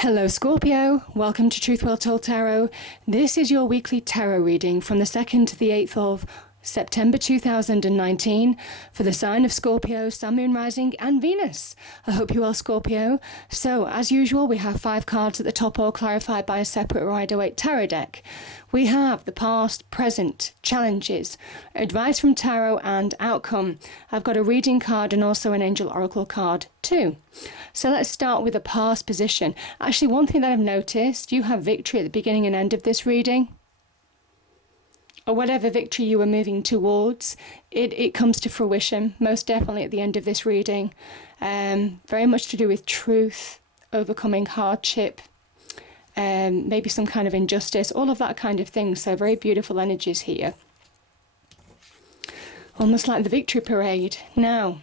Hello Scorpio, welcome to Truth Well Told Tarot. This is your weekly tarot reading from the 2nd to the 8th of September 2019 for the sign of Scorpio, Sun, Moon, Rising and Venus. I hope you're well, Scorpio. So, as usual, we have 5 cards at the top, all clarified by a separate Rider-Waite tarot deck. We have the past, present, challenges, advice from tarot and outcome. I've got a reading card and also an angel oracle card too. So let's start with the past position. Actually, one thing that I've noticed, you have victory at the beginning and end of this reading. Or whatever victory you were moving towards, it comes to fruition, most definitely at the end of this reading. Very much to do with truth, overcoming hardship, maybe some kind of injustice, all of that kind of thing. So very beautiful energies here. Almost like the victory parade. Now,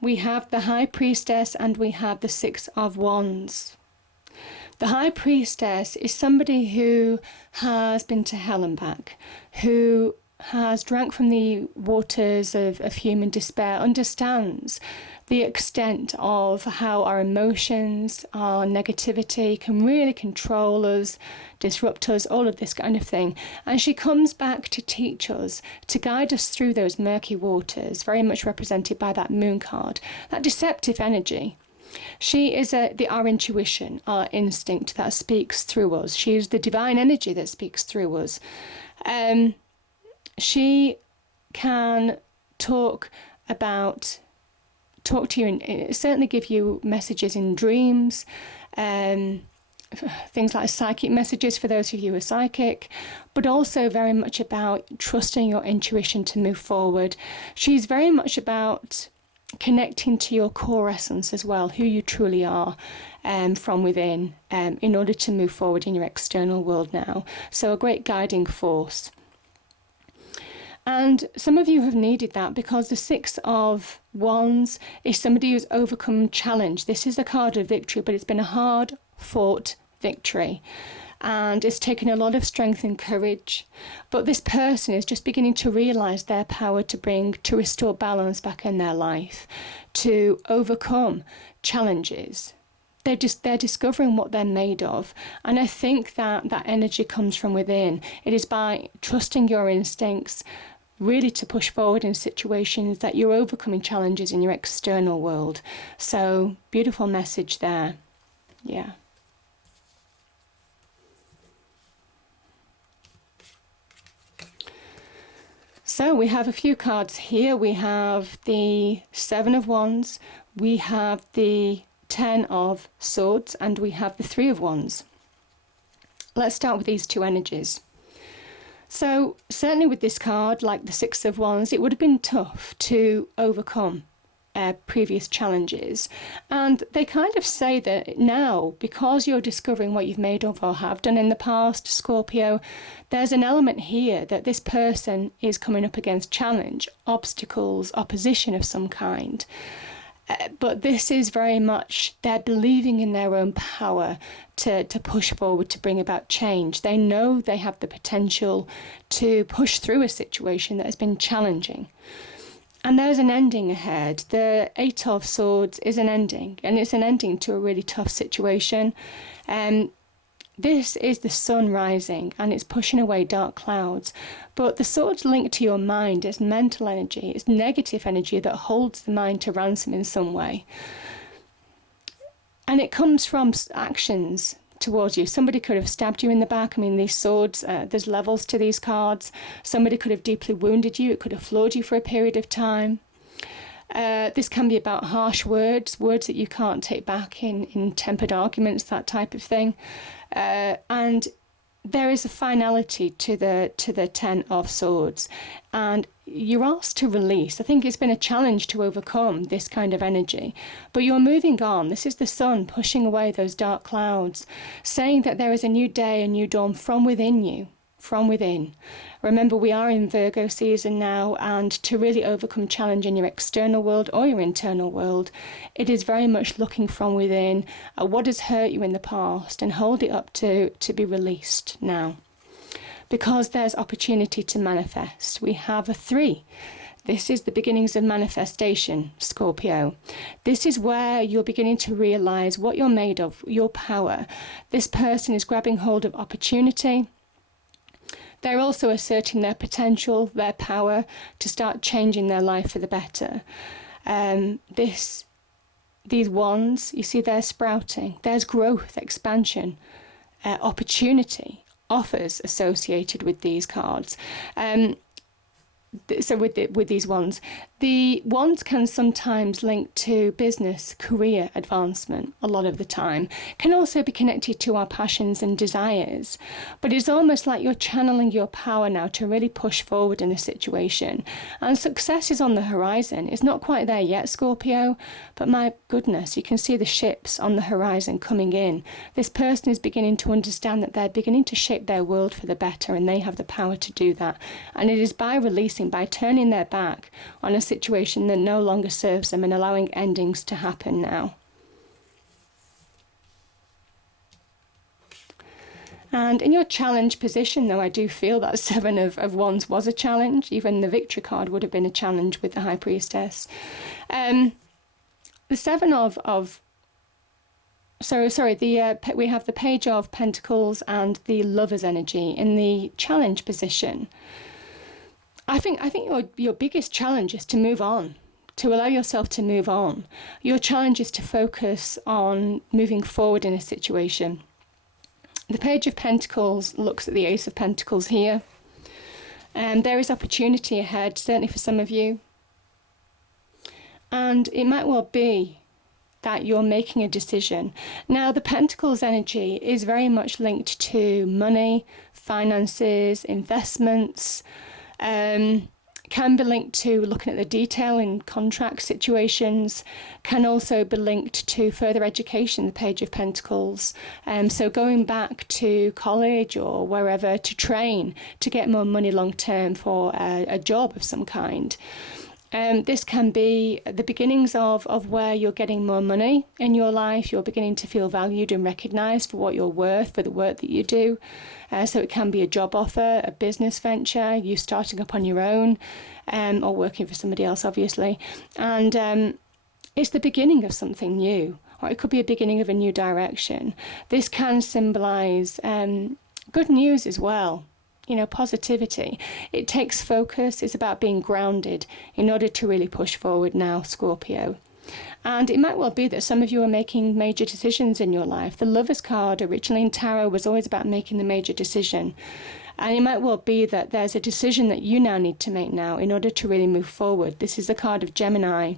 we have the High Priestess and we have the Six of Wands. The High Priestess is somebody who has been to hell and back, who has drank from the waters of human despair, understands the extent of how our emotions, our negativity can really control us, disrupt us, all of this kind of thing. And she comes back to teach us, to guide us through those murky waters, very much represented by that moon card, that deceptive energy. She is our intuition, our instinct that speaks through us. She is the divine energy that speaks through us. She can talk to you and certainly give you messages in dreams, things like psychic messages for those of you who are psychic, but also very much about trusting your intuition to move forward. She's very much about connecting to your core essence as well, who you truly are from within, in order to move forward in your external world now. So a great guiding force. And some of you have needed that because the Six of Wands is somebody who's overcome challenge. This is a card of victory, but it's been a hard fought victory. And it's taken a lot of strength and courage. But this person is just beginning to realise their power to restore balance back in their life, to overcome challenges. They're discovering what they're made of. And I think that energy comes from within. It is by trusting your instincts, really to push forward in situations, that you're overcoming challenges in your external world. So, beautiful message there. Yeah. So we have a few cards here. We have the Seven of Wands, we have the Ten of Swords, and we have the Three of Wands. Let's start with these two energies. So certainly with this card, like the Six of Wands, it would have been tough to overcome previous challenges. And they kind of say that now, because you're discovering what you've made of or have done in the past, Scorpio, there's an element here that this person is coming up against challenge, obstacles, opposition of some kind. But this is very much, they're believing in their own power to push forward, to bring about change. They know they have the potential to push through a situation that has been challenging. And there's an ending ahead. The Eight of Swords is an ending, and it's an ending to a really tough situation. This is the sun rising, and it's pushing away dark clouds. But the sword's linked to your mind. It's mental energy. It's negative energy that holds the mind to ransom in some way. And it comes from actions towards you. Somebody could have stabbed you in the back. I mean, these swords, there's levels to these cards. Somebody could have deeply wounded you. It could have floored you for a period of time. This can be about harsh words that you can't take back in tempered arguments, that type of thing. And there is a finality to the Ten of Swords, and you're asked to release. I think it's been a challenge to overcome this kind of energy, but you're moving on. This is the sun pushing away those dark clouds, saying that there is a new day, a new dawn from within you, from within. Remember, we are in Virgo season now, and to really overcome challenge in your external world or your internal world, it is very much looking from within at what has hurt you in the past and hold it up to be released now. Because there's opportunity to manifest. We have a 3. This is the beginnings of manifestation, Scorpio. This is where you're beginning to realize what you're made of, your power. This person is grabbing hold of opportunity. They're also asserting their potential, their power to start changing their life for the better. These wands, you see, they're sprouting. There's growth, expansion, opportunity, offers associated with these cards. So with these wands, the wands can sometimes link to business, career advancement a lot of the time. Can also be connected to our passions and desires. But it's almost like you're channeling your power now to really push forward in a situation. And success is on the horizon. It's not quite there yet, Scorpio, but my goodness, you can see the ships on the horizon coming in. This person is beginning to understand that they're beginning to shape their world for the better, and they have the power to do that. And it is by releasing, by turning their back on a situation that no longer serves them and allowing endings to happen now. And in your challenge position, though, I do feel that Seven of Wands was a challenge. Even the Victory card would have been a challenge with the High Priestess. The Seven we have the Page of Pentacles and the Lover's energy in the challenge position. I think your biggest challenge is to move on, to allow yourself to move on. Your challenge is to focus on moving forward in a situation. The Page of Pentacles looks at the Ace of Pentacles here. And there is opportunity ahead, certainly for some of you. And it might well be that you're making a decision. Now, the Pentacles energy is very much linked to money, finances, investments, can be linked to looking at the detail in contract situations, can also be linked to further education, the Page of Pentacles. So going back to college or wherever to train to get more money long term for a job of some kind. This can be the beginnings of where you're getting more money in your life. You're beginning to feel valued and recognised for what you're worth, for the work that you do. So it can be a job offer, a business venture, you starting up on your own, or working for somebody else, obviously. And it's the beginning of something new, or it could be a beginning of a new direction. This can symbolise good news as well. You know, positivity. It takes focus. It's about being grounded in order to really push forward now, Scorpio. And it might well be that some of you are making major decisions in your life. The Lover's card originally in Tarot was always about making the major decision. And it might well be that there's a decision that you now need to make now in order to really move forward. This is the card of Gemini.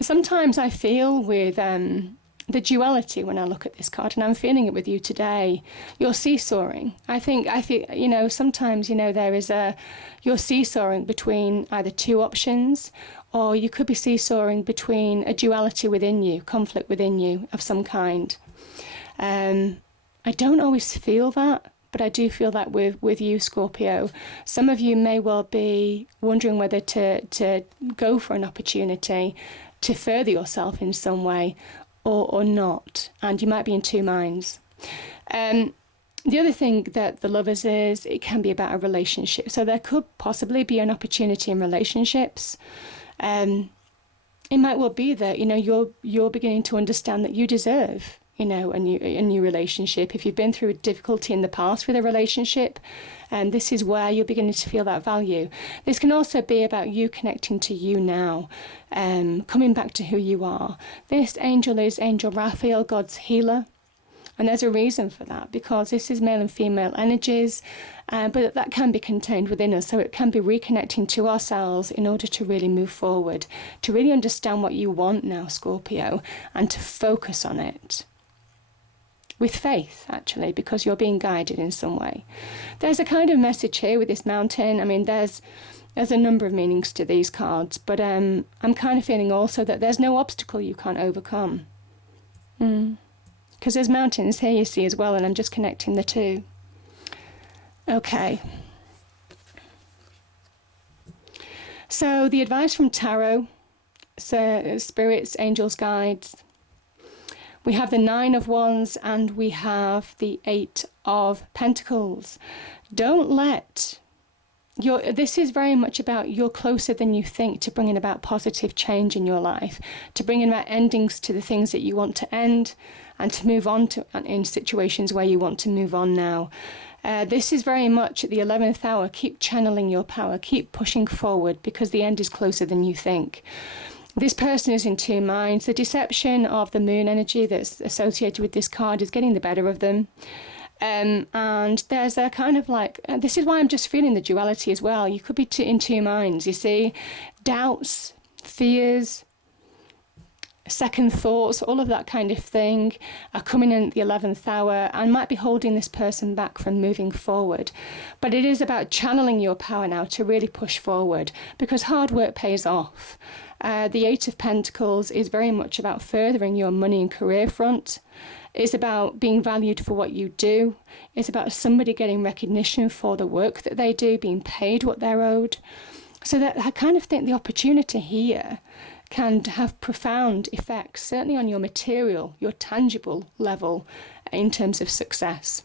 Sometimes I feel with the duality when I look at this card, and I'm feeling it with you today. You're seesawing. I feel, you know, sometimes, you know, you're seesawing between either two options, or you could be seesawing between a duality within you, conflict within you of some kind. I don't always feel that, but I do feel that with you, Scorpio. Some of you may well be wondering whether to go for an opportunity to further yourself in some way, or not, and you might be in two minds. The other thing that the Lovers is, it can be about a relationship. So there could possibly be an opportunity in relationships. It might well be that, you know, you're beginning to understand that you deserve, you know, a new relationship. If you've been through a difficulty in the past with a relationship, this is where you're beginning to feel that value. This can also be about you connecting to you now, coming back to who you are. This angel is Angel Raphael, God's healer. And there's a reason for that, because this is male and female energies, but that can be contained within us. So it can be reconnecting to ourselves in order to really move forward, to really understand what you want now, Scorpio, and to focus on it. With faith, actually, because you're being guided in some way. There's a kind of message here with this mountain. I mean, there's a number of meanings to these cards, but I'm kind of feeling also that there's no obstacle you can't overcome. Because there's mountains here, you see, as well, and I'm just connecting the two. Okay. So the advice from Tarot, so spirits, angels, guides. We have the Nine of Wands and we have the Eight of Pentacles. Don't let This is very much about you're closer than you think to bringing about positive change in your life, to bringing about endings to the things that you want to end, and to move on to in situations where you want to move on now. This is very much at the 11th hour. Keep channeling your power, keep pushing forward, because the end is closer than you think. This person is in two minds. The deception of the moon energy that's associated with this card is getting the better of them. And there's a kind of like, this is why I'm just feeling the duality as well. You could be in two minds, you see. Doubts, fears, second thoughts, all of that kind of thing are coming in at the 11th hour and might be holding this person back from moving forward. But it is about channeling your power now to really push forward, because hard work pays off. The 8 of Pentacles is very much about furthering your money and career front. It's about being valued for what you do. It's about somebody getting recognition for the work that they do, being paid what they're owed. So that I kind of think the opportunity here can have profound effects, certainly on your material, your tangible level in terms of success.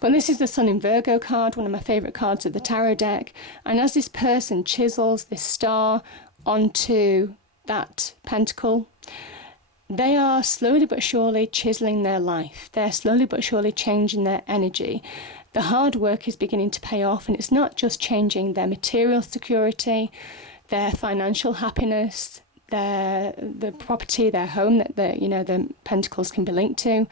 But this is the Sun in Virgo card, one of my favourite cards of the tarot deck. And as this person chisels this star onto that pentacle, they are slowly but surely chiseling their life. They're slowly but surely changing their energy. The hard work is beginning to pay off, and it's not just changing their material security, their financial happiness, the property, their home that the pentacles can be linked to.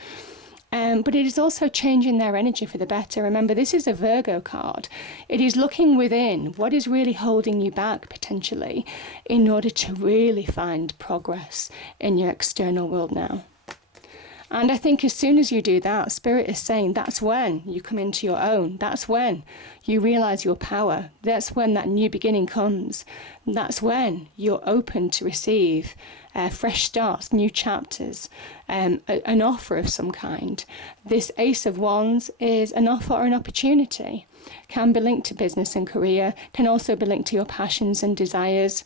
But it is also changing their energy for the better. Remember, this is a Virgo card. It is looking within what is really holding you back potentially in order to really find progress in your external world now. And I think as soon as you do that, Spirit is saying that's when you come into your own. That's when you realize your power. That's when that new beginning comes. That's when you're open to receive fresh starts, new chapters, an offer of some kind. This Ace of Wands is an offer or an opportunity. Can be linked to business and career, can also be linked to your passions and desires.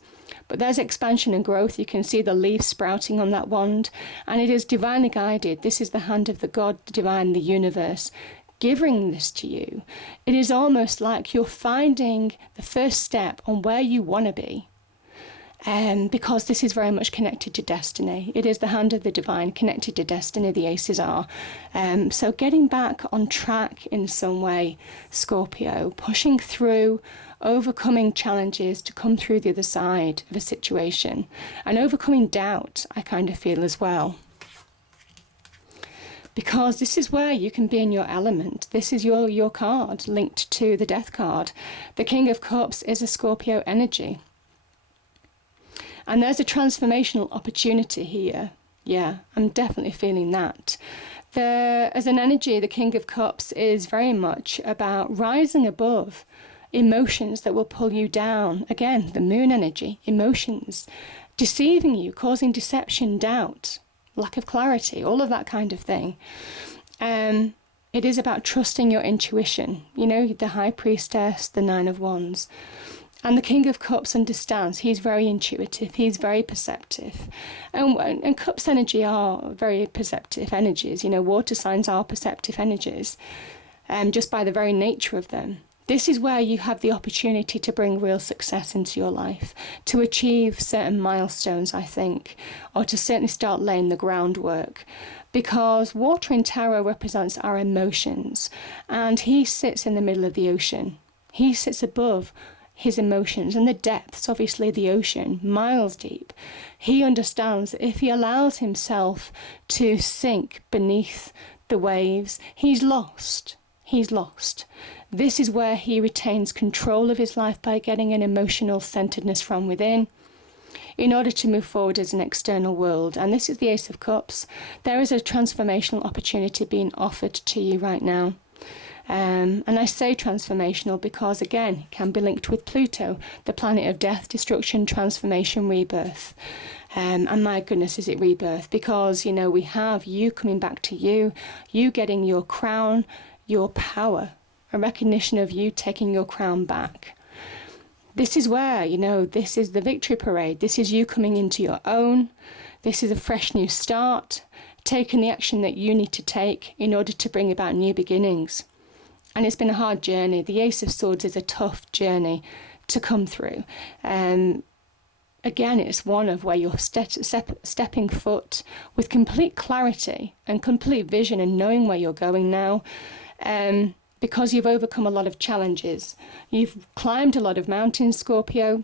But there's expansion and growth. You can see the leaves sprouting on that wand, and it is divinely guided. This is the hand of the God, the divine, the universe, giving this to you. It is almost like you're finding the first step on where you want to be. Because this is very much connected to destiny. It is the hand of the divine connected to destiny, the aces are. So getting back on track in some way, Scorpio, pushing through, overcoming challenges to come through the other side of a situation, and overcoming doubt, I kind of feel as well. Because this is where you can be in your element. This is your card linked to the Death card. The King of Cups is a Scorpio energy. And there's a transformational opportunity here. Yeah, I'm definitely feeling that. As an energy, the King of Cups is very much about rising above emotions that will pull you down. Again, the moon energy, emotions, deceiving you, causing deception, doubt, lack of clarity, all of that kind of thing. It is about trusting your intuition. You know, the High Priestess, the Nine of Wands. And the King of Cups understands. He's very intuitive. He's very perceptive. And Cups energy are very perceptive energies. You know, water signs are perceptive energies, just by the very nature of them. This is where you have the opportunity to bring real success into your life, to achieve certain milestones, I think, or to certainly start laying the groundwork. Because water in tarot represents our emotions, and he sits in the middle of the ocean. He sits above his emotions and the depths, obviously the ocean, miles deep. He understands that if he allows himself to sink beneath the waves, he's lost. He's lost. This is where he retains control of his life by getting an emotional centeredness from within in order to move forward as an external world. And this is the Ace of Cups. There is a transformational opportunity being offered to you right now. And I say transformational because, again, it can be linked with Pluto, the planet of death, destruction, transformation, rebirth. And my goodness, is it rebirth? Because, you know, we have you coming back to you getting your crown, your power, a recognition of you taking your crown back. This is where, you know, this is the victory parade. This is you coming into your own. This is a fresh new start, taking the action that you need to take in order to bring about new beginnings. And it's been a hard journey. The Ace of Swords is a tough journey to come through. Again, it's one of where you're stepping foot with complete clarity and complete vision and knowing where you're going now, because you've overcome a lot of challenges. You've climbed a lot of mountains, Scorpio,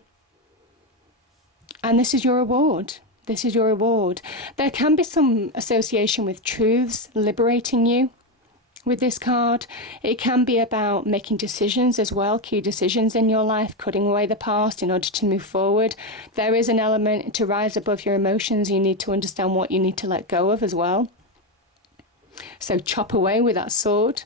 and this is your reward. This is your reward. There can be some association with truths liberating you with this card. It can be about making decisions as well, key decisions in your life, cutting away the past in order to move forward. There is an element to rise above your emotions. You need to understand what you need to let go of as well. So chop away with that sword.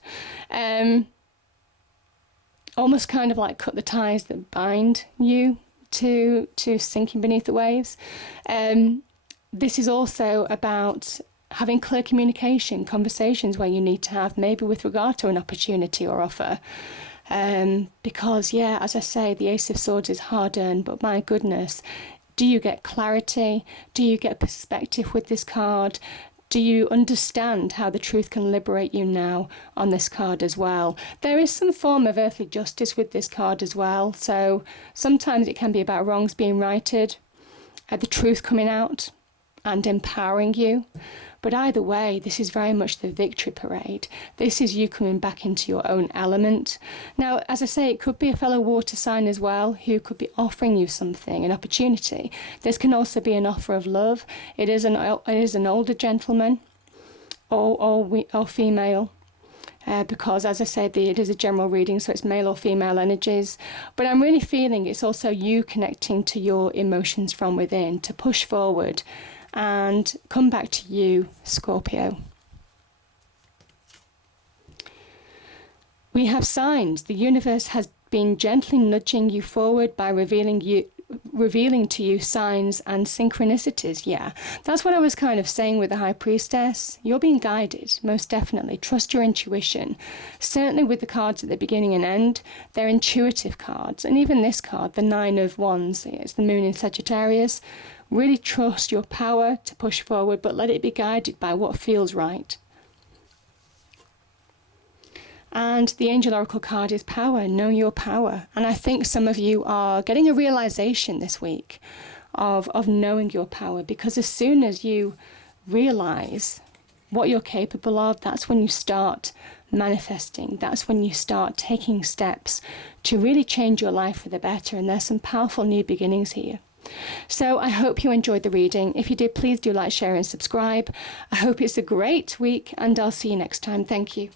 Almost kind of like cut the ties that bind you to sinking beneath the waves. This is also about having clear communication, conversations where you need to have, maybe with regard to an opportunity or offer. Because, yeah, as I say, the Ace of Swords is hard-earned, but my goodness, do you get clarity? Do you get perspective with this card? Do you understand how the truth can liberate you now on this card as well? There is some form of earthly justice with this card as well. So sometimes it can be about wrongs being righted, the truth coming out and empowering you. But either way, this is very much the victory parade. This is you coming back into your own element. Now, as I say, it could be a fellow water sign as well who could be offering you something, an opportunity. This can also be an offer of love. It is an older gentleman or female. Because, as I said, it is a general reading, so it's male or female energies. But I'm really feeling it's also you connecting to your emotions from within to push forward and come back to you, Scorpio. We have signs. The universe has been gently nudging you forward by revealing to you signs and synchronicities. Yeah, that's what I was kind of saying with the High Priestess. You're being guided, most definitely. Trust your intuition. Certainly with the cards at the beginning and end, they're intuitive cards. And even this card, the Nine of Wands, it's the Moon in Sagittarius. Really trust your power to push forward, but let it be guided by what feels right. And the Angel Oracle card is power. Know your power. And I think some of you are getting a realization this week of knowing your power, because as soon as you realize what you're capable of, that's when you start manifesting. That's when you start taking steps to really change your life for the better. And there's some powerful new beginnings here. So I hope you enjoyed the reading. If you did, please do like, share and subscribe. I hope it's a great week, and I'll see you next time. Thank you.